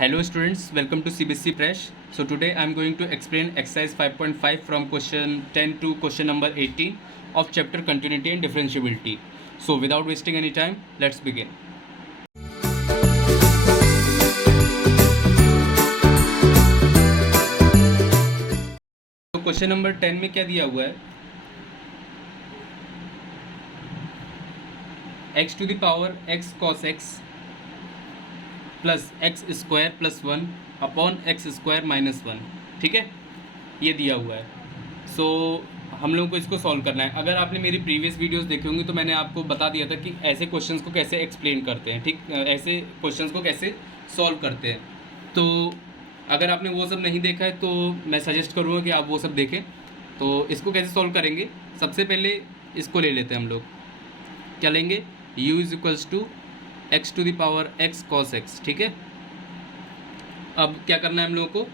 Hello students, welcome to CBSE Fresh. So today I am going to explain exercise 5.5 from question 10 to question number 18 of chapter continuity and differentiability. So without wasting any time, let's begin. तो question number 10 में क्या दिया हुआ है, x to the power x cos x plus x square plus 1 upon x square minus 1, ठीक है, ये दिया हुआ है. सो हम लोगों को इसको सॉल्व करना है. अगर आपने मेरी प्रीवियस वीडियोस देखे होंगे तो मैंने आपको बता दिया था कि ऐसे क्वेश्चंस को कैसे एक्सप्लेन करते हैं, ठीक, ऐसे क्वेश्चंस को कैसे सॉल्व करते हैं. तो अगर आपने वो सब नहीं देखा है तो मैं सजेस्ट करूँगा कि आप वो सब देखें. तो इसको कैसे सॉल्व करेंगे, सबसे पहले इसको ले लेते हैं हम लोग. क्या लेंगे, u is equals to x to the power x cos x, ठीक है. अब क्या करना है हम लोगों को,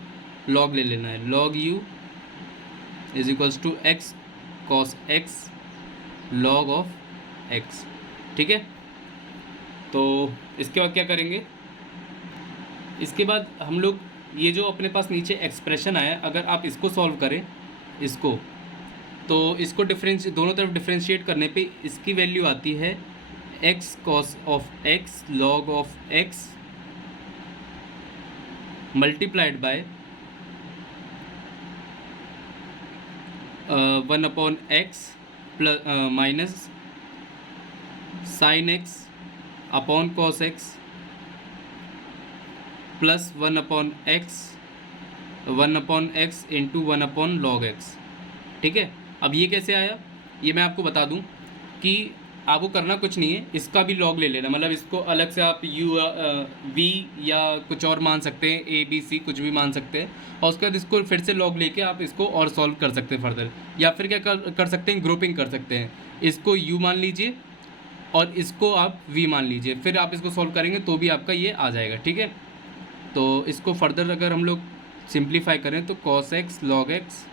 लॉग ले लेना है. Log u is equals to x cos x log of x, ठीक है. तो इसके बाद क्या करेंगे, इसके बाद हम लोग ये जो अपने पास नीचे एक्सप्रेशन आया, अगर आप इसको सॉल्व करें, इसको, तो इसको दोनों तरफ डिफ्रेंशिएट करने पे इसकी वैल्यू आती है x cos of x log of x multiplied by 1 upon x plus minus sine x upon cos x plus 1 upon x into 1 upon log x, ठीक है. अब ये कैसे आया, ये मैं आपको बता दूं कि आपको करना कुछ नहीं है, इसका भी लॉग ले लेना. मतलब इसको अलग से आप वी या कुछ और मान सकते हैं, ए बी सी कुछ भी मान सकते हैं, और उसके बाद इसको फिर से लॉग लेके आप इसको और सॉल्व कर सकते हैं फर्दर. या फिर क्या कर सकते हैं, ग्रुपिंग कर सकते हैं. इसको यू मान लीजिए और इसको आप वी मान लीजिए, फिर आप इसको सॉल्व करेंगे तो भी आपका ये आ जाएगा, ठीक है. तो इसको फर्दर अगर हम लोग सिंप्लीफाई करें तो कॉस एक्स लॉग एक्स,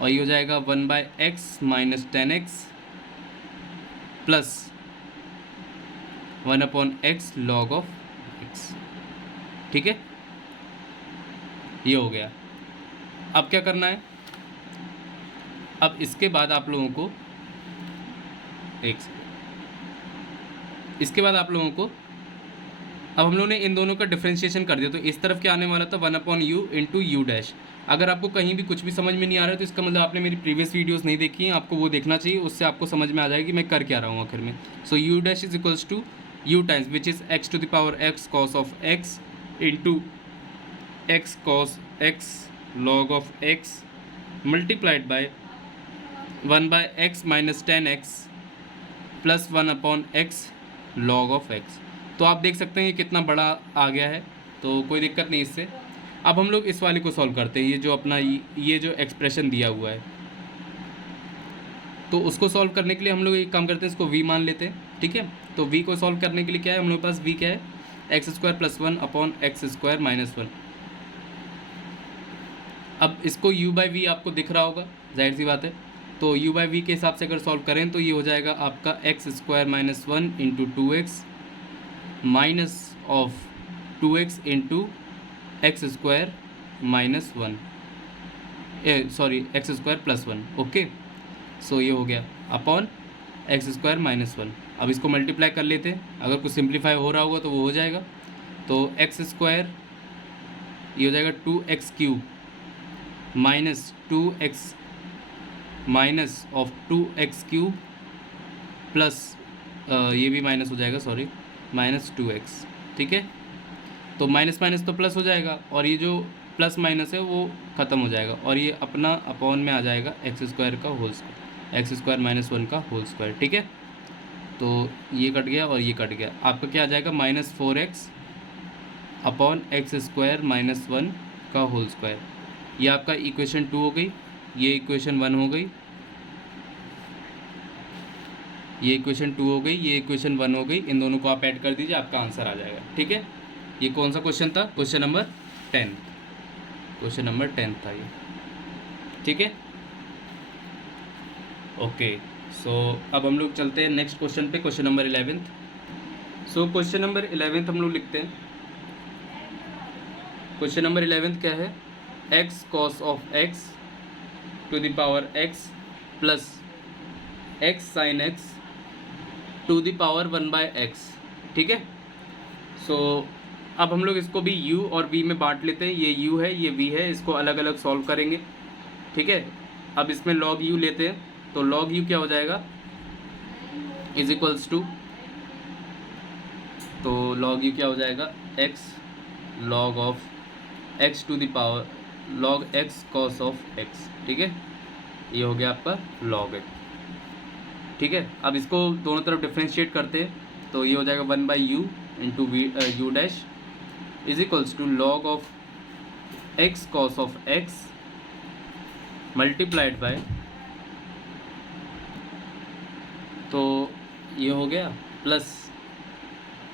और ये हो जाएगा 1 by x minus 10x plus 1 upon x log of x, ठीक है. ये हो गया. अब क्या करना है, अब इसके बाद आप लोगों को अब हम लोगों ने इन दोनों का डिफ्रेंशिएशन कर दिया. तो इस तरफ क्या आने वाला था, 1 upon you into you dash. अगर आपको कहीं भी कुछ भी समझ में नहीं आ रहा है तो इसका मतलब आपने मेरी प्रीवियस वीडियोस नहीं देखी हैं, आपको वो देखना चाहिए, उससे आपको समझ में आ जाएगा कि मैं कर क्या रहा हूँ आखिर में. So u dash is equals to u times which is x to the power x cos of x into x cos x log of x multiplied by 1 by x minus 10x plus 1 upon x log of x. तो आप देख सकते हैं ये कितना बड़ा आ गया है, तो कोई दिक्कत नहीं इससे. अब हम लोग इस वाले को सॉल्व करते हैं, ये जो अपना ये जो एक्सप्रेशन दिया हुआ है, तो उसको सॉल्व करने के लिए हम लोग एक काम करते हैं, इसको v मान लेते हैं, ठीक है. तो v को सॉल्व करने के लिए क्या है, हम लोग के पास v क्या है, x square plus 1 upon x square minus 1. अब इसको u बाई वी आपको दिख रहा होगा, जाहिर सी बात है. तो u बाई वी के हिसाब से अगर सॉल्व करें तो ये हो जाएगा आपका X square minus 1 into 2x minus of 2x into X square minus 1, sorry X square plus 1, okay. So ये हो गया अपॉन एक्स स्क्वायर माइनस 1. अब इसको मल्टीप्लाई कर लेते हैं, अगर कुछ सिंप्लीफाई हो रहा होगा तो वो हो जाएगा. तो एक्स स्क्वायर ये हो जाएगा 2x cube minus 2x minus of 2x cube plus ये भी माइनस हो जाएगा, सॉरी, माइनस 2x, ठीक है. तो माइनस माइनस तो प्लस हो जाएगा, और ये जो प्लस माइनस है वो ख़त्म हो जाएगा, और ये अपना अपॉन में आ जाएगा एक्स स्क्वायर का whole square, x square minus 1 का होल स्क्वायर, ठीक है. तो ये कट गया और ये कट गया, आपका क्या आ जाएगा, minus 4x upon x square minus 1 का होल स्क्वायर. ये आपका इक्वेशन 2 हो गई, ये इक्वेशन 1 हो गई, ये इक्वेशन 2 हो गई, ये इक्वेशन 1 हो गई. इन दोनों को आप ऐड कर दीजिए, आपका आंसर आ जाएगा, ठीक है. ये कौन सा क्वेश्चन था, क्वेश्चन नंबर 10, क्वेश्चन नंबर 10 था ये, ठीक है. ओके, सो अब हम लोग चलते हैं नेक्स्ट क्वेश्चन पे, क्वेश्चन नंबर 11. सो क्वेश्चन नंबर 11 हम लोग लिखते हैं, क्वेश्चन नंबर 11 क्या है, x cos of x to the power x plus x sine x to the power 1/x, ठीक है। सो अब हम लोग इसको भी u और v में बांट लेते हैं, ये u है ये v है, इसको अलग अलग सॉल्व करेंगे, ठीक है। अब इसमें log u लेते हैं, तो log u क्या हो जाएगा, इज इक्वल्स टू, तो log u क्या हो जाएगा, x log of x to the पावर log x cos of x, ठीक है। ये हो गया आपका log x, ठीक है। अब इसको दोनों तरफ डिफ्रेंशिएट करते हैं, तो ये हो जाएगा 1/u into u dash is equals to log of x cos of x multiplied by, तो ये हो गया प्लस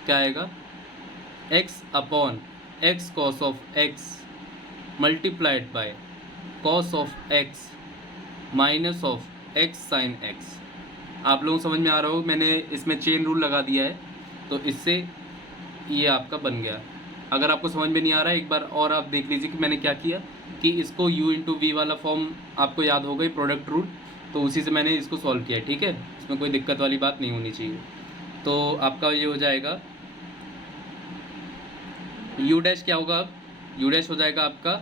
क्या आएगा, x upon x cos of x multiplied by cos of x minus of x sine x। आप लोगों को समझ में आ रहा हो, मैंने इसमें चेन रूल लगा दिया है, तो इससे ये आपका बन गया। अगर आपको समझ में नहीं आ रहा है, एक बार और आप देख लीजिए कि मैंने क्या किया, कि इसको u इंटू वी वाला फॉर्म आपको याद हो गई, प्रोडक्ट रूल, तो उसी से मैंने इसको सॉल्व किया, ठीक है। इसमें कोई दिक्कत वाली बात नहीं होनी चाहिए। तो आपका ये हो जाएगा u डैश क्या होगा, अब u डैश हो जाएगा आपका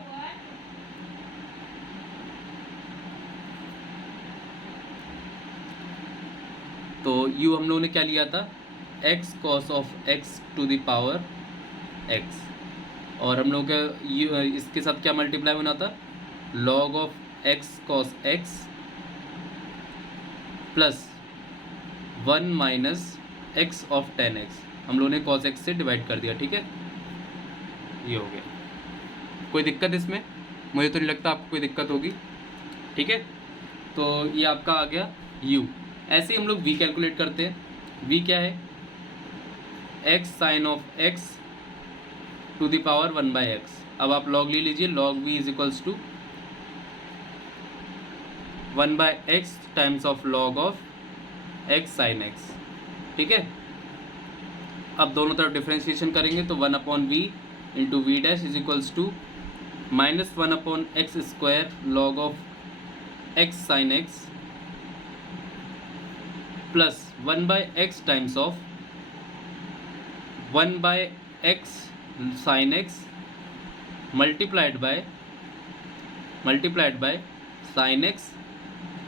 तो u हम लोगों ने क्या लिया था, x cos of x to the power x, और हम लोग का इसके साथ क्या मल्टीप्लाई होना था, log of x cos x plus 1 minus x of tan x, हम लोगों ने cos x से डिवाइड कर दिया, ठीक है। ये हो गया, कोई दिक्कत इसमें, मुझे तो नहीं लगता आपको कोई दिक्कत होगी, ठीक है। तो ये आपका आ गया u। ऐसे ही हम लोग v कैलकुलेट करते हैं। v क्या है, x sine of x to the power 1/x। अब आप log ले लीजिए, log v is equals to 1/x times of log of x sine x, ठीक है। अब दोनों तरफ डिफ्रेंशिएशन करेंगे, तो 1/v into v dash is equals to minus 1/x square log of x sine x plus 1/x times of 1/x sine x multiplied by sine x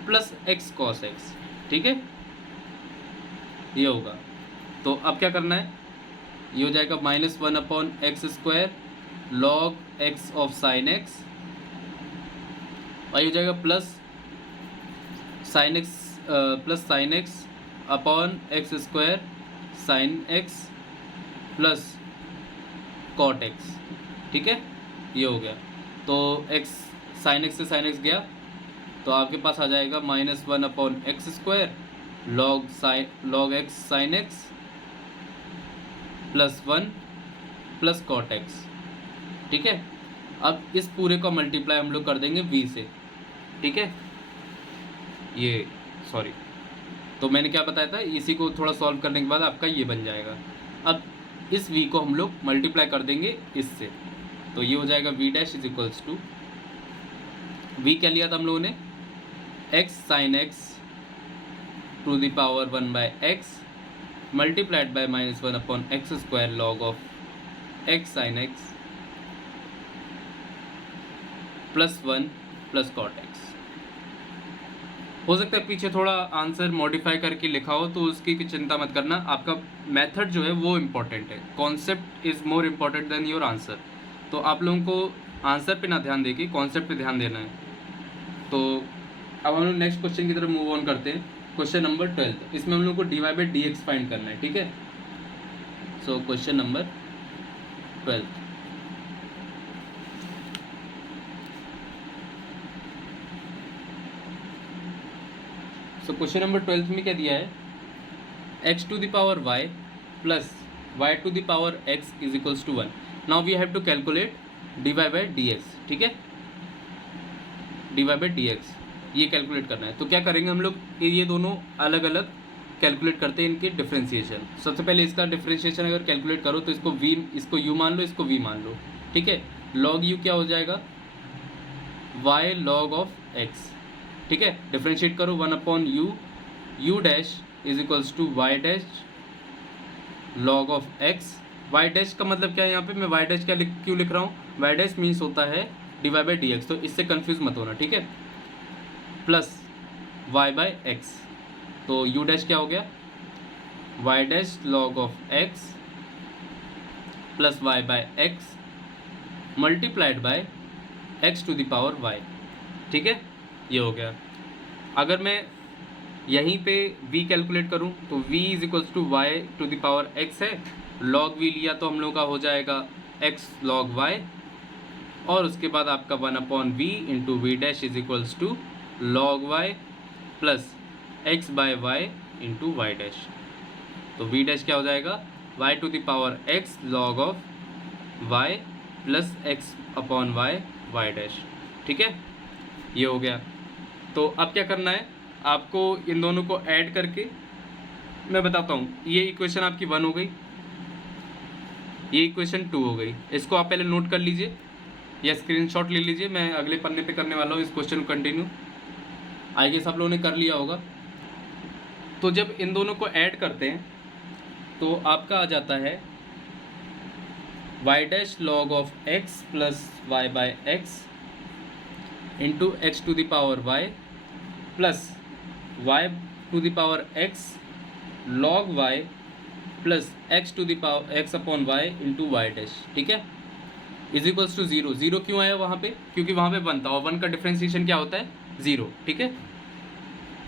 plus x cos x, ठीक है। ये होगा, तो अब क्या करना है, ये हो जाएगा minus 1/x square log x of sine x, और ये हो जाएगा plus sine x upon x square sine x plus cot x, ठीक है। ये हो गया, तो x साइन x से साइन x गया, तो आपके पास आ जाएगा minus 1/x square log x sine x plus 1 plus cot x, ठीक है। अब इस पूरे का मल्टीप्लाई हम लोग कर देंगे v से, ठीक है। ये सॉरी, तो मैंने क्या बताया था, इसी को थोड़ा सॉल्व करने के बाद आपका ये बन जाएगा। अब इस v को हम लोग मल्टीप्लाई कर देंगे इससे, तो ये हो जाएगा v dash is equals to, v क्या लिया था हम लोगों ने, x sine x to the power 1/x multiplied by minus 1/x square log of x sine x plus 1 plus cot x। हो सकता है पीछे थोड़ा आंसर मॉडिफाई करके लिखा हो, तो उसकी चिंता मत करना, आपका मेथड जो है वो इम्पॉर्टेंट है, concept is more important than your answer. तो आप लोगों को आंसर पे ना ध्यान देके कॉन्सेप्ट पे ध्यान देना है। तो अब हम लोग नेक्स्ट क्वेश्चन की तरफ मूव ऑन करते हैं, क्वेश्चन नंबर 12। इसमें हम लोग को dy/dx फाइंड करना है, ठीक है। So question number 12, so question number 12 में क्या दिया है, x to the power y plus y to the power x is equals to 1। Now we have to calculate dy/dx, ठीक है। dy/dx ये कैलकुलेट करना है, तो क्या करेंगे हम लोग, ये दोनों अलग अलग कैलकुलेट करते हैं इनके डिफ्रेंशिएशन। सबसे पहले इसका डिफ्रेंशिएशन अगर कैलकुलेट करो, तो इसको u मान लो, इसको v मान लो, ठीक है। लॉग यू क्या हो जाएगा, y log ऑफ x, ठीक है। डिफ्रेंशिएट करो 1 upon u dash is equals to y dash log of x. Y dash का मतलब क्या है, यहाँ पे मैं वाई डैश क्यों लिख रहा हूँ, वाई डैश मीन्स होता है डिवाई बाई डी एक्स, तो इससे कंफ्यूज मत होना, ठीक है। प्लस वाई बाई एक्स, तो यू डैश क्या हो गया, y dash log of x plus y by x multiplied by x to the power y, ठीक है, ये हो गया। अगर मैं यहीं पे v कैलकुलेट करूं तो v is equals to y to the power x है, log v लिया तो हम लोगों का हो जाएगा x log y, और उसके बाद आपका 1 upon v into v dash is equals to log y plus x by y into y dash. तो वी डैश क्या हो जाएगा, y to the power x log of y plus x upon y dash, ठीक है, ये हो गया। तो अब क्या करना है, आपको इन दोनों को ऐड करके मैं बताता हूँ। ये इक्वेशन आपकी 1 हो गई, ये इक्वेशन 2 हो गई। इसको आप पहले नोट कर लीजिए या स्क्रीनशॉट ले लीजिए, मैं अगले पन्ने पे करने वाला हूँ इस क्वेश्चन को कंटिन्यू। आई गेस आप लोगों ने कर लिया होगा। तो जब इन दोनों को ऐड करते हैं तो आपका आ जाता है y dash log of x plus y by x into x to the power y plus y to the power x log y plus x to the power x upon y into y dash, ठीक है, is equals to 0। 0 क्यों आया वहाँ पे, क्योंकि वहाँ पे 1 था और 1 का डिफ्रेंशिएशन क्या होता है 0, ठीक है।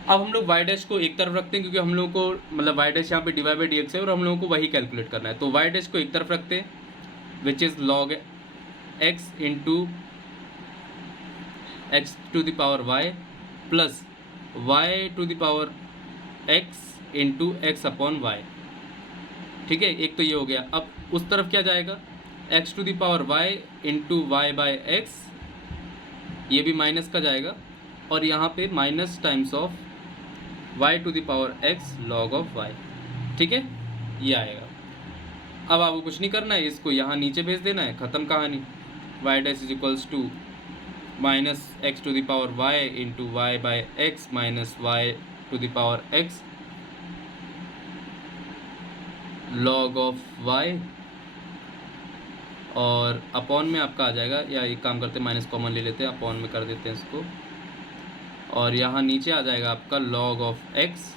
अब हम लोग वाई डैश को एक तरफ रखते हैं क्योंकि हम लोगों को मतलब वाई डैश यहाँ पे डिवाई बाई डी एक्स है और हम लोगों को वही कैलकुलेट करना है। तो वाई डैश को एक तरफ रखते हैं which is log x into x to the power y plus y to the power x into x upon y, ठीक है, एक तो ये हो गया। अब उस तरफ क्या जाएगा, x to the power y into y by x, ये भी माइनस का जाएगा, और यहाँ पे minus times of y to the power x log of y, ठीक है, ये आएगा। अब आपको कुछ नहीं करना है, इसको यहाँ नीचे भेज देना है, ख़त्म कहानी। Y dash is equals to minus x to the power y into y by x minus y to the power x log of y, और अपॉन में आपका आ जाएगा, या एक काम करते हैं माइनस कॉमन ले लेते हैं, अपॉन में कर देते हैं इसको, और यहाँ नीचे आ जाएगा आपका log of x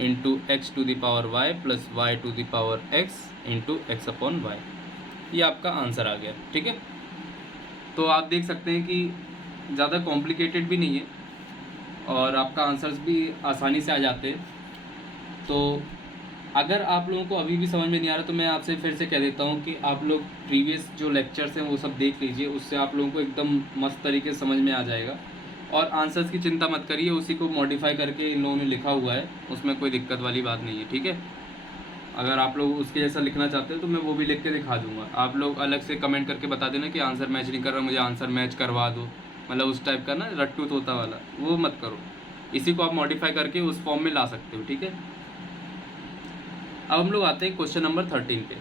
into x to the power y plus y to the power x into x upon y. ये आपका आंसर आ गया, ठीक है। तो आप देख सकते हैं कि ज़्यादा कॉम्प्लिकेटेड भी नहीं है और आपका आंसर्स भी आसानी से आ जाते हैं। तो अगर आप लोगों को अभी भी समझ में नहीं आ रहा तो मैं आपसे फिर से कह देता हूँ कि आप लोग प्रीवियस जो लेक्चर्स हैं वो सब देख लीजिए, उससे आप लोगों को एकदम मस्त तरीके से समझ में आ जाएगा। और आंसर्स की चिंता मत करिए, उसी को मॉडिफाई करके इन लोगों ने लिखा हुआ है, उसमें कोई दिक्कत वाली बात नहीं है, ठीक है। अगर आप लोग उसके जैसा लिखना चाहते हैं तो मैं वो भी लिख के दिखा दूंगा। आप लोग अलग से कमेंट करके बता देना कि आंसर मैच नहीं कर रहा, मुझे आंसर मैच करवा दो, मतलब उस टाइप का ना रट्टू तोता वाला, वो मत करो। इसी को आप मॉडिफाई करके उस फॉर्म में ला सकते हो, ठीक है। अब हम लोग आते हैं क्वेश्चन नंबर 13 पे।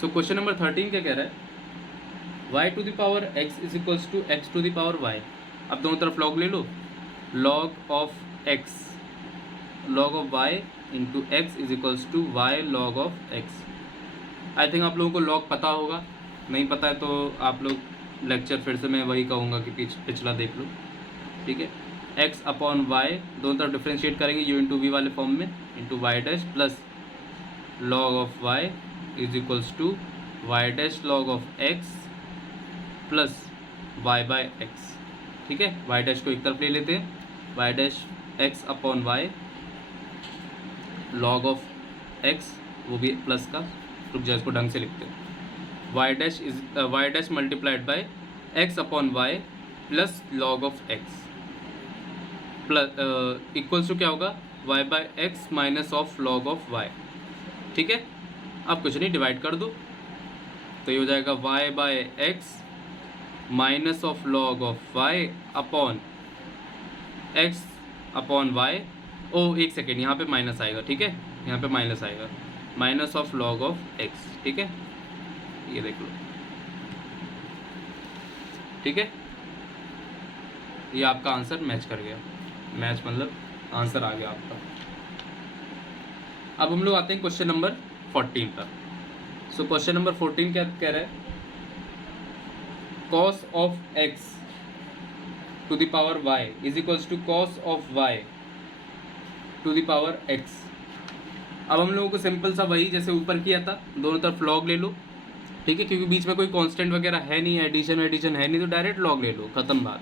सो क्वेश्चन नंबर 13 क्या कह रहा है, y to the power x is equals to x to the power y। अब दोनों तरफ लॉग ले लो, log of x log of y into X is equals to Y log of X. I think आप लोगों को log पता होगा, नहीं पता है तो आप लोग लेक्चर फिर से मैं वही कहूँगा कि पिछला देख लो, ठीक है। एक्स अपॉन वाई दोनों तरफ डिफ्रेंशिएट करेंगे यू इंटू वी वाले फॉर्म में into y dash plus log of y is equals to y dash log of x plus y by x, ठीक है। वाई डैश को एक तरफ ले लेते हैं, y dash x upon y log of x, वो भी प्लस का, रुक जाए इसको ढंग से लिखते हैं, y dash multiplied by x upon y plus log of x plus equals to क्या होगा, y by x minus of log of y, ठीक है। अब कुछ नहीं, डिवाइड कर दो तो ये हो जाएगा Y by x minus of log of Y upon X upon Y. Oh एक सेकेंड, यहाँ पे माइनस आएगा, ठीक है, यहाँ पे माइनस आएगा, minus of log of x, ठीक है, ये देख लो। ठीक है, ये आपका आंसर मैच कर गया, मैच मतलब आंसर आ गया आपका। अब हम लोग आते हैं क्वेश्चन नंबर 14 पर। सो क्वेश्चन नंबर 14 क्या कह रहा है, cos of x to the power y is equals to cos of y to the power x। अब हम लोगों को सिंपल सा वही जैसे ऊपर किया था, दोनों तरफ लॉग ले लो, ठीक है, क्योंकि बीच में कोई कांस्टेंट वगैरह है नहीं, एडिशन है नहीं, तो डायरेक्ट लॉग ले लो, खत्म बात।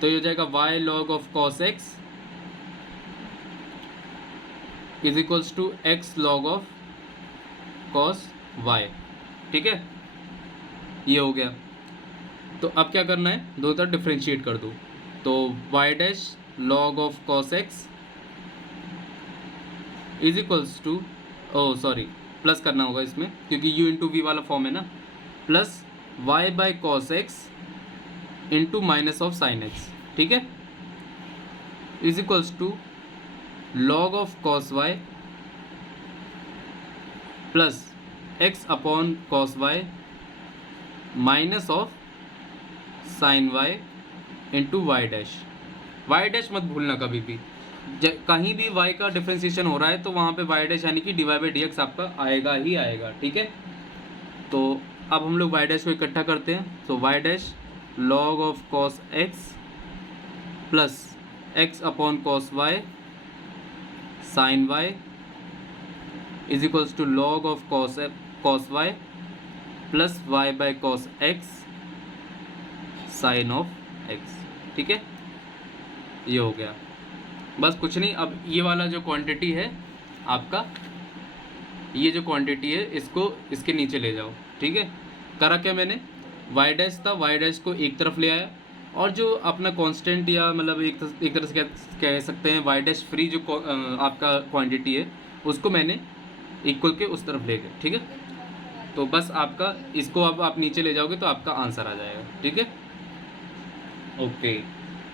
तो ये हो जाएगा y log of cos x is equals to x log of cos y, ठीक है, ये हो गया। तो अब क्या करना है, दो तरफ डिफ्रेंशिएट कर दो, तो y dash log of cos x is equals to, sorry plus करना होगा इसमें क्योंकि u इंटू वी वाला फॉर्म है ना, plus y by cos x into minus of sine x, ठीक है, is equals to log of cos y plus x upon cos y minus of sine y into y dash. Y dash मत भूलना कभी भी, कहीं भी y का differentiation हो रहा है तो वहाँ पे y डैश यानी कि डिवाई बाई डी एक्स आपका आएगा ही आएगा, ठीक है। तो अब हम लोग y डैश को इकट्ठा करते हैं, तो y dash log of cos x plus x upon cos y sin y is equals to log of cos y plus y by cos x sin of x, ठीक है, ये हो गया, बस कुछ नहीं। अब ये वाला जो क्वांटिटी है आपका, ये जो क्वांटिटी है इसको इसके नीचे ले जाओ, ठीक है। करा क्या मैंने, y डैश था, y डैश को एक तरफ ले आया, और जो अपना कांस्टेंट या मतलब एक तरह से कह सकते हैं y डैश फ्री जो आपका क्वांटिटी है उसको मैंने इक्वल के उस तरफ ले गए, ठीक है। तो बस आपका इसको अब आप नीचे ले जाओगे तो आपका आंसर आ जाएगा, ठीक है, ओके।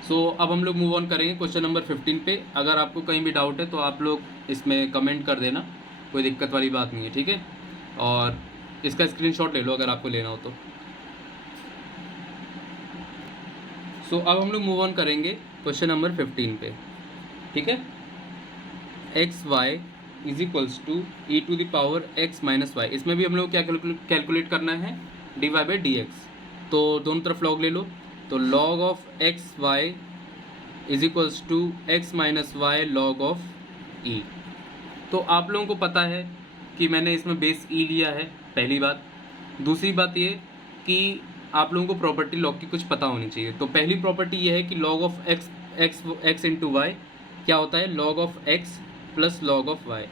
सो अब हम लोग मूव ऑन करेंगे क्वेश्चन नंबर 15 पे। अगर आपको कहीं भी डाउट है तो आप लोग इसमें कमेंट कर देना, कोई दिक्कत वाली बात नहीं है, ठीक है, और इसका स्क्रीनशॉट ले लो अगर आपको लेना हो तो। सो अब हम लोग मूव ऑन करेंगे क्वेश्चन नंबर 15 पे, ठीक है। X Y is equals to E to the power X minus Y, इसमें भी हम लोग क्या कैलकुलेट करना है, D Y by D X. तो दोनों तरफ लॉग ले लो, तो log of x Y is equals to x minus Y log of E. तो आप लोगों को पता है कि मैंने इसमें बेस ई लिया है, पहली बात। दूसरी बात ये कि आप लोगों को प्रॉपर्टी लॉग की कुछ पता होनी चाहिए। तो पहली प्रॉपर्टी ये है कि log of x into y क्या होता है, log of x plus log of y.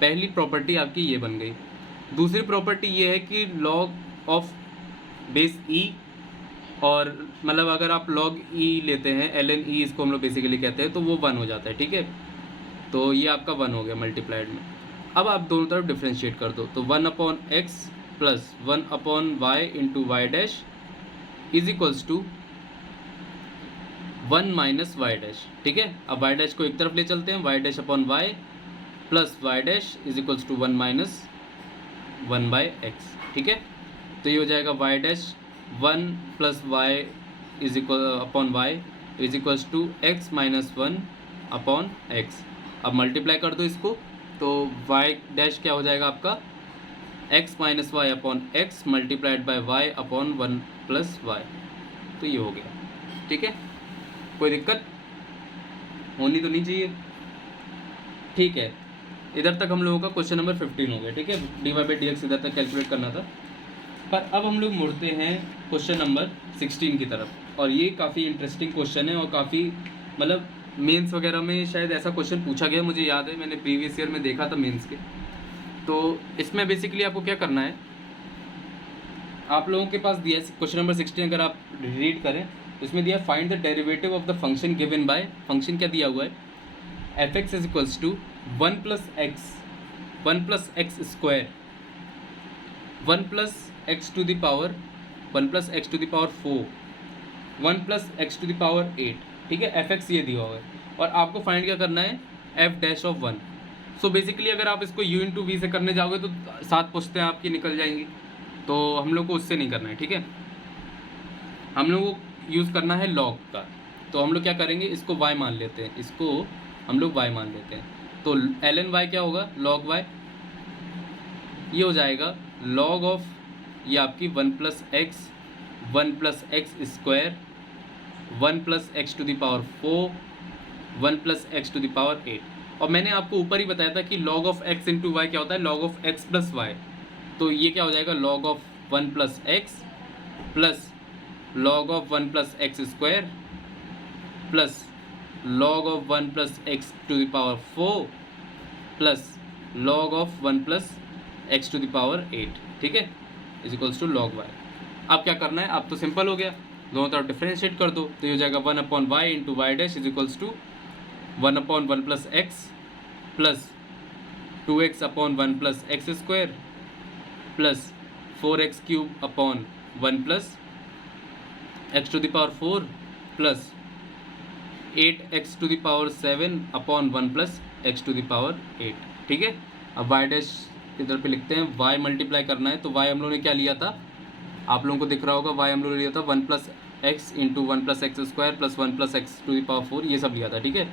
पहली प्रॉपर्टी आपकी ये बन गई। दूसरी प्रॉपर्टी ये है कि log ऑफ बेस ई, और मतलब अगर आप log e लेते हैं, ln e इसको हम लोग बेसिकली कहते हैं, तो वो 1 हो जाता है, ठीक है। तो ये आपका 1 हो गया मल्टीप्लाइड में। अब आप दोनों तरफ डिफ्रेंशिएट कर दो, तो 1 upon x plus 1 upon y into y dash is equals to 1 minus y dash, ठीक है। अब वाई डैश को एक तरफ ले चलते हैं, y dash upon y plus y dash is equals to 1 minus 1 by x, ठीक है। तो ये हो जाएगा y dash 1 plus y is equal upon y is equals to x minus 1 upon x. अब मल्टीप्लाई कर दो इसको, तो वाई डैश क्या हो जाएगा आपका, x minus y upon x multiplied by y upon 1 plus y. तो ये हो गया, ठीक है, कोई दिक्कत होनी तो नहीं चाहिए, ठीक है। इधर तक हम लोगों का क्वेश्चन नंबर 15 हो गया, ठीक है। D Y by D x इधर तक कैलकुलेट करना था। पर अब हम लोग मुड़ते हैं क्वेश्चन नंबर 16 की तरफ, और ये काफ़ी इंटरेस्टिंग क्वेश्चन है और काफ़ी मतलब मेंस वगैरह में शायद ऐसा क्वेश्चन पूछा गया, मुझे याद है, मैंने प्रीवियस ईयर में देखा था मेंस के। तो इसमें बेसिकली आपको क्या करना है, आप लोगों के पास दिया है क्वेश्चन नंबर 16, अगर आप रीड करें इसमें दिया find the derivative of the function given by, function क्या दिया हुआ है, f x is equals to 1 plus x square 1 plus x to the power 1 plus x to the power 4 1 plus x to the power 8, ठीक है। F x ये दिया हुआ है और आपको फाइंड क्या करना है, F dash of 1। So basically अगर आप इसको u इंटू वी से करने जाओगे तो 7 पुश्तें आपकी निकल जाएंगी, तो हम लोग को उससे नहीं करना है, ठीक है। हम लोग को यूज़ करना है लॉग का, तो हम लोग क्या करेंगे, इसको y मान लेते हैं, इसको हम लोग y मान लेते हैं। तो ln y क्या होगा, log y, ये हो जाएगा log ऑफ ये आपकी 1 plus x, 1 plus x square, 1 plus x to the power 4, 1 plus x to the power 8। और मैंने आपको ऊपर ही बताया था कि log of x into y क्या होता है, log of x plus y. तो ये क्या हो जाएगा, log of 1 plus x plus log of 1 plus x square plus log of 1 plus x to the power 4 plus log of 1 plus x to the power 8, ठीक है, is equals to log y। अब क्या करना है, अब तो simple हो गया, दोनों तरफ डिफ्रेंशिएट कर दो, तो ये हो जाएगा 1 upon y into y dash is equals to 1 upon 1 plus x plus 2x upon 1 plus x square plus 4x cube upon 1 plus x to the power 4 plus 8x to the power 7 upon 1 plus x to the power 8, ठीक है। अब Y dash इधर पे लिखते हैं, y multiply करना है, तो y हम लोगों ने क्या लिया था, आप लोगों को दिख रहा होगा, y हम लोगों ने लिया था 1 plus x into 1 plus x square plus 1 plus x to the power 4, ये सब लिया था, ठीक है।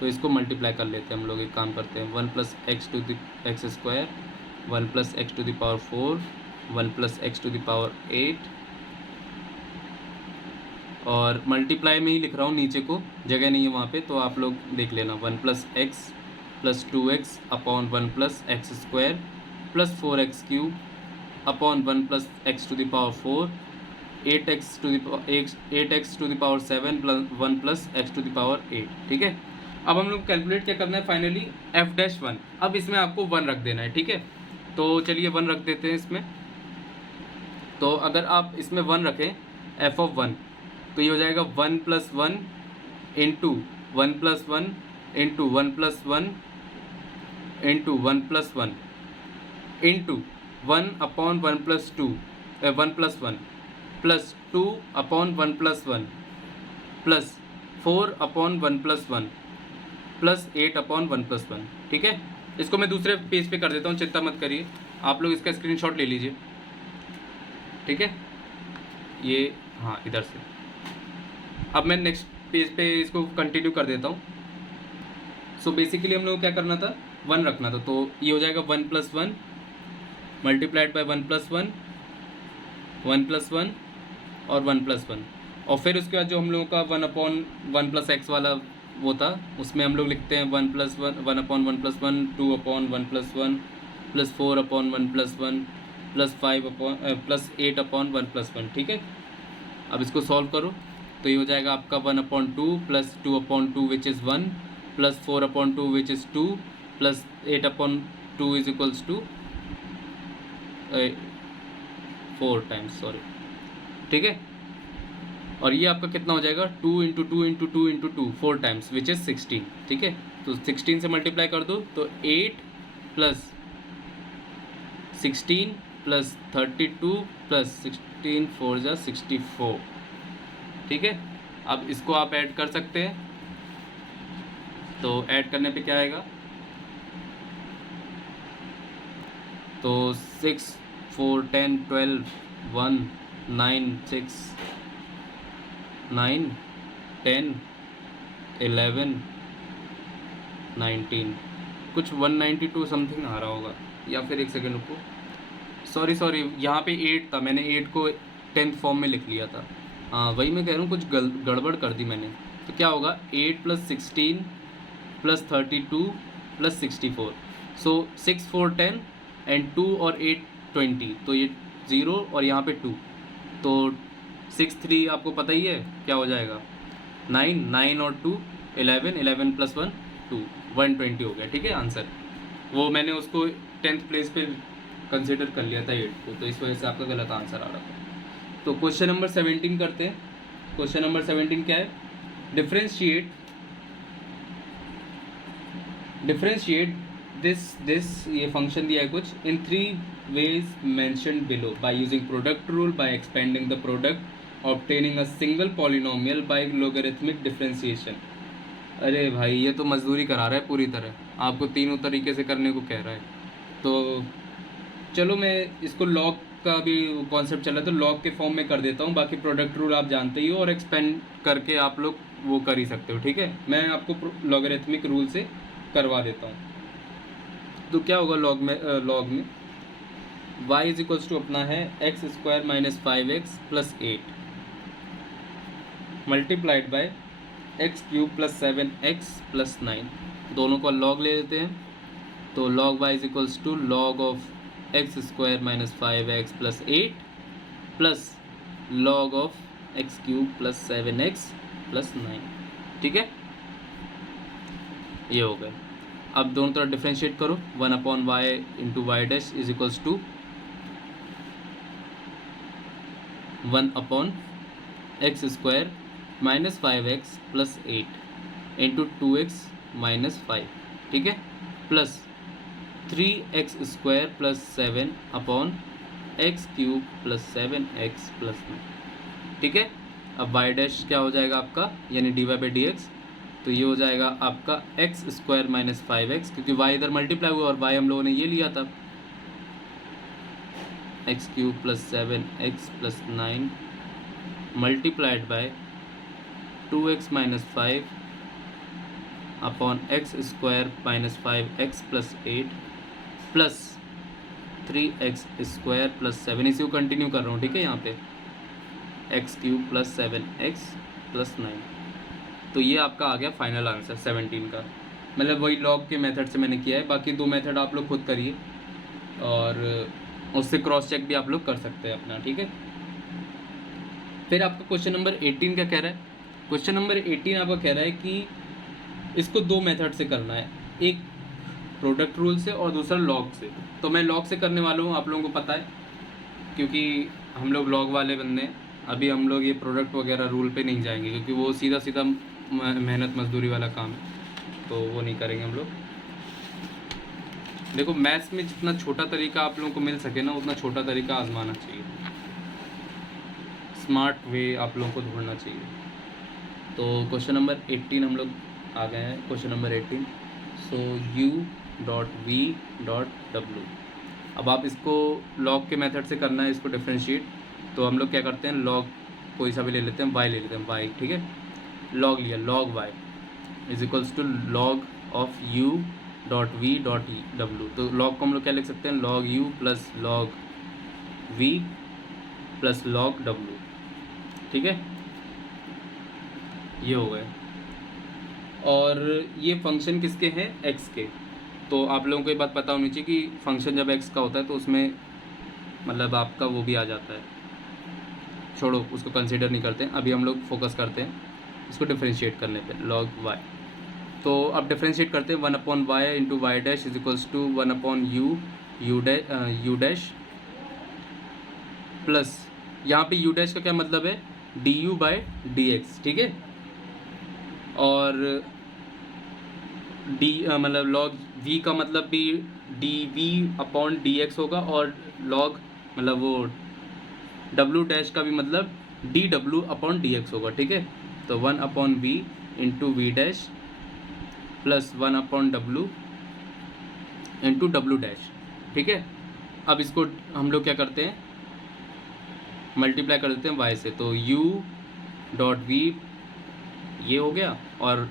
तो इसको मल्टीप्लाई कर लेते हैं हम लोग, एक काम करते हैं, 1 plus x to the x square, 1 plus x to the power 4, 1 plus x to the power 8, और मल्टीप्लाई में ही लिख रहा हूँ, नीचे को जगह नहीं है वहाँ पे, तो आप लोग देख लेना, 1 plus x plus 2x upon 1 plus x square plus 4x cube upon 1 plus x to the power 4, 8x to the power 7 plus 1 plus x to the power 8, ठीक है। अब हम लोग कैलकुलेट क्या करना है फाइनली, f डैश 1। अब इसमें आपको 1 रख देना है, ठीक है। तो चलिए 1 रख देते हैं इसमें। तो अगर आप इसमें 1 रखें f ऑफ 1, तो ये हो जाएगा 1 plus 1 into 1 plus 1 into 1 plus 1 into 1 plus 1 into 1 upon 1 plus 2 1 plus 1 plus 2 upon 1 plus 1 plus 4 upon 1 plus 1 plus 8 upon 1 plus 1, ठीक है। इसको मैं दूसरे पेज पे कर देता हूँ, चिंता मत करिए, आप लोग इसका स्क्रीनशॉट ले लीजिए, ठीक है। ये हाँ इधर से, अब मैं नेक्स्ट पेज पे इसको कंटिन्यू कर देता हूँ। सो बेसिकली हम लोग को क्या करना था, 1 रखना था, तो ये हो जाएगा 1 plus 1 multiplied by 1 plus 1, 1 plus 1 और 1 प्लस 1, और फिर उसके बाद जो हम लोगों का 1 अपॉन 1 प्लस एक्स वाला वो था, उसमें हम लोग लिखते हैं 1 plus 1, 1 upon 1 plus 1, 2 upon 1 plus 1 plus 4 upon 1 plus 1 plus 5 upon plus 8 upon 1 plus 1, ठीक है। अब इसको सॉल्व करो, तो ये हो जाएगा आपका 1 upon 2 plus 2 upon 2 which is 1 plus 4 upon 2 which is 2 plus 8 upon 2 is equals to 4 times, sorry, ठीक है। और ये आपका कितना हो जाएगा, 2 into 2 into 2 into 2 4 times which is 16, ठीक है। तो 16 से मल्टीप्लाई कर दो, तो 8 प्लस 16 प्लस 32 प्लस 16 4 जा 64, ठीक है। अब इसको आप ऐड कर सकते हैं, तो ऐड करने पे क्या आएगा, तो 6 4 10 12 1 9 6 9 10 11 19 कुछ 192 समथिंग आ रहा होगा, या फिर एक सेकेंड रुको, सॉरी यहाँ पे 8 था, मैंने 8 को 10th फॉर्म में लिख लिया था, हाँ वही मैं कह रहा हूँ, कुछ गड़बड़ कर दी मैंने। तो क्या होगा, 8 plus 16 plus 32 plus 64, so 6 4 10 and 2 और 8 20, तो ये 0 और यहाँ पे 2, तो 6 3 आपको पता ही है क्या हो जाएगा, 9 9 और 2 11 11 प्लस 1 2 120 हो गया, ठीक है आंसर। वो मैंने उसको 10th प्लेस पे कंसिडर कर लिया था 8 को, तो इस वजह से आपका गलत आंसर आ रहा था। तो क्वेश्चन नंबर 17 करते हैं। क्वेश्चन नंबर 17 क्या है, डिफरेंशिएट दिस ये फंक्शन दिया है कुछ in 3 ways mentioned below by using product rule, by expanding the product, obtaining a single polynomial by logarithmic differentiation. अरे भाई ये तो मजदूरी करा रहा है पूरी तरह, आपको तीनों तरीके से करने को कह रहा है। तो चलो मैं इसको लॉग का भी कॉन्सेप्ट चला तो लॉग के फॉर्म में कर देता हूँ, बाकी प्रोडक्ट रूल आप जानते ही हो और एक्सपेंड करके आप लोग वो कर ही सकते हो, ठीक है। मैं आपको लॉगरिथमिक रूल से करवा देता हूँ। तो क्या होगा लॉग में y इज इक्वल्स टू अपना है x square minus 5x plus 8 multiplied by x cube plus 7x plus 9। दोनों का लॉग ले लेते हैं, तो log y is equals to log of x square minus 5x plus 8 plus log of x cube plus 7x plus 9, ठीक है। ये हो गए। अब दोनों तरफ डिफ्रेंशिएट करो, 1/y into y dash is equals to 1/x square minus 5x plus 8 into 2x minus 5, ठीक है, plus 3x square plus 7/x cube plus 7x plus 9, ठीक है। अब y डैश क्या हो जाएगा आपका, यानी dy बाई डी एक्स, तो ये हो जाएगा आपका एक्स स्क्वायर माइनस 5x, क्योंकि y इधर मल्टीप्लाई हुआ और y हम लोगों ने ये लिया था, x cube plus 7x plus 9 multiplied by 2x minus 5 upon x square minus 5x plus 8 plus 3x square plus 7, इसी को कंटिन्यू कर रहा हूँ, ठीक है। यहाँ पे x cube plus 7x plus 9, तो ये आपका आ गया फाइनल आंसर 17 का। मतलब वही लॉग के मेथड से मैंने किया है, बाकी दो मेथड आप लोग खुद करिए और उससे क्रॉस चेक भी आप लोग कर सकते हैं अपना, ठीक है। फिर आपका क्वेश्चन नंबर 18 का कह रहा है, क्वेश्चन नंबर 18 आपका कह रहा है कि इसको दो मेथड से करना है, एक प्रोडक्ट रूल से और दूसरा लॉग से। तो मैं लॉग से करने वाला हूँ, आप लोगों को पता है, क्योंकि हम लोग लॉग वाले बंदे हैं। अभी हम लोग ये प्रोडक्ट वगैरह रूल पे नहीं जाएंगे, क्योंकि वो सीधा सीधा मेहनत मजदूरी वाला काम है, तो वो नहीं करेंगे हम लोग। देखो मैथ्स में जितना छोटा तरीका आप लोगों को मिल सके ना, उतना छोटा तरीका आजमाना चाहिए, स्मार्ट वे आप लोगों को ढूंढना चाहिए। तो क्वेश्चन नंबर 18 हम लोग आ गए हैं, क्वेश्चन नंबर 18। सो u.v.w। अब आप इसको लॉग के मेथड से करना है, इसको डिफ्रेंशिएट। तो हम लोग क्या करते हैं, लॉग कोई सा भी ले लेते हैं, y ले लेते हैं, y, ठीक है। लॉग लिया, log y is equals to log of u.v.w। तो लॉग को हम लोग क्या लिख सकते हैं, log u plus log v plus log w, ठीक है। ये हो गए। और ये फंक्शन किसके हैं, x के। तो आप लोगों को ये बात पता होनी चाहिए कि फंक्शन जब x का होता है तो उसमें मतलब आपका वो भी आ जाता है, छोड़ो उसको कंसीडर नहीं करते हैं, अभी हम लोग फोकस करते हैं इसको डिफ्रेंशिएट करने पे, log y। तो अब डिफ्रेंशिएट करते हैं, 1/y into y dash is equals to 1/u dash plus, यहाँ पे u डैश का क्या मतलब है, du बाई डी एक्स, ठीक है। और d मतलब log v का मतलब भी dv/dx होगा, और log मतलब वो w डैश का भी मतलब dw/dx होगा, ठीक है। तो 1/v into v dash plus 1/w into w dash, ठीक है। अब इसको हम लोग क्या करते हैं, मल्टीप्लाई कर देते हैं y से, तो u.v ये हो गया, और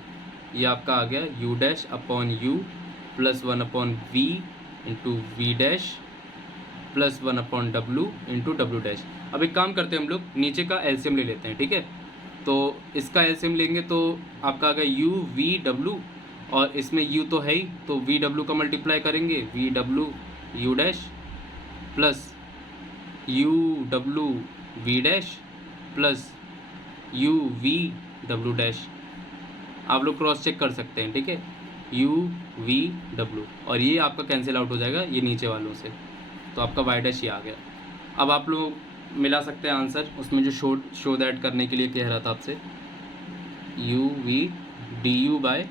ये आपका आ गया u dash upon u plus 1/v into v dash plus 1/w into w dash. अब एक काम करते हैं, हम लोग नीचे का एलसीएम ले लेते हैं, ठीक है। तो इसका एलसीएम लेंगे तो आपका आ गया u.v.w, और इसमें u तो है ही, तो v.w का मल्टीप्लाई करेंगे, v.w u dash plus u.w v dash plus u.v.w dash. आप लोग क्रॉस चेक कर सकते हैं, ठीक है, u.v.w, और ये आपका कैंसिल आउट हो जाएगा ये नीचे वालों से, तो आपका y डैश ये आ गया। अब आप लोग मिला सकते हैं आंसर, उसमें जो शो दैट करने के लिए कह रहा था आपसे, u.v du by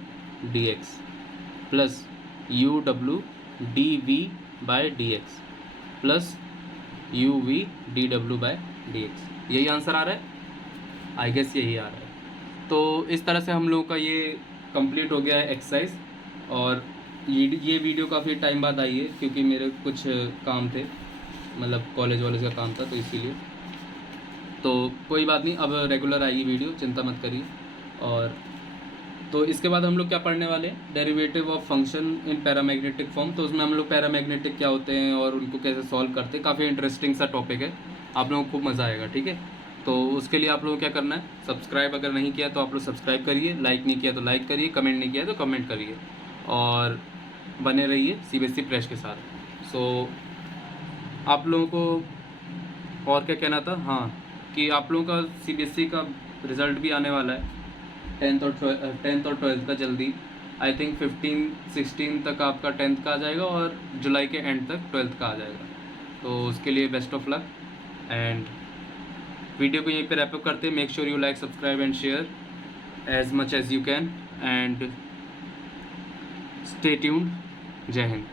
D x plus u.w dv by D x plus u.v dw by D x. यही आंसर आ रहा है, आई गेस यही आ रहा है। तो इस तरह से हम लोगों का ये कंप्लीट हो गया है एक्सरसाइज, और ये वीडियो काफ़ी टाइम बाद आई है क्योंकि मेरे कुछ काम थे, मतलब कॉलेज वॉलेज का काम था तो इसीलिए। तो कोई बात नहीं, अब रेगुलर आएगी वीडियो, चिंता मत करिए। और तो इसके बाद हम लोग क्या पढ़ने वाले हैं, derivative of function in paramagnetic form. तो उसमें हम लोग पैरामैग्नेटिक क्या होते हैं और उनको कैसे सॉल्व करते हैं, काफ़ी इंटरेस्टिंग सा टॉपिक है, आप लोगों को खूब मज़ा आएगा। ठीक है, तो उसके लिए आप लोगों को क्या करना है, सब्सक्राइब अगर नहीं किया तो आप लोग सब्सक्राइब करिए, लाइक नहीं किया तो लाइक करिए, कमेंट नहीं किया तो कमेंट करिए, और बने रहिए CBSE फ्रेश के साथ। सो आप लोगों को और क्या कहना था, हाँ, कि आप लोगों का CBSE का रिज़ल्ट भी आने वाला है, 10th और 12th का जल्दी। आई थिंक 15-16 तक आपका 10th का आ जाएगा और जुलाई के एंड तक 12th का आ जाएगा। तो उसके लिए best of luck, and video को यहीं पे रैप अप करते हैं। Make sure you like, subscribe and share as much as you can, and stay tuned. जय हिंद।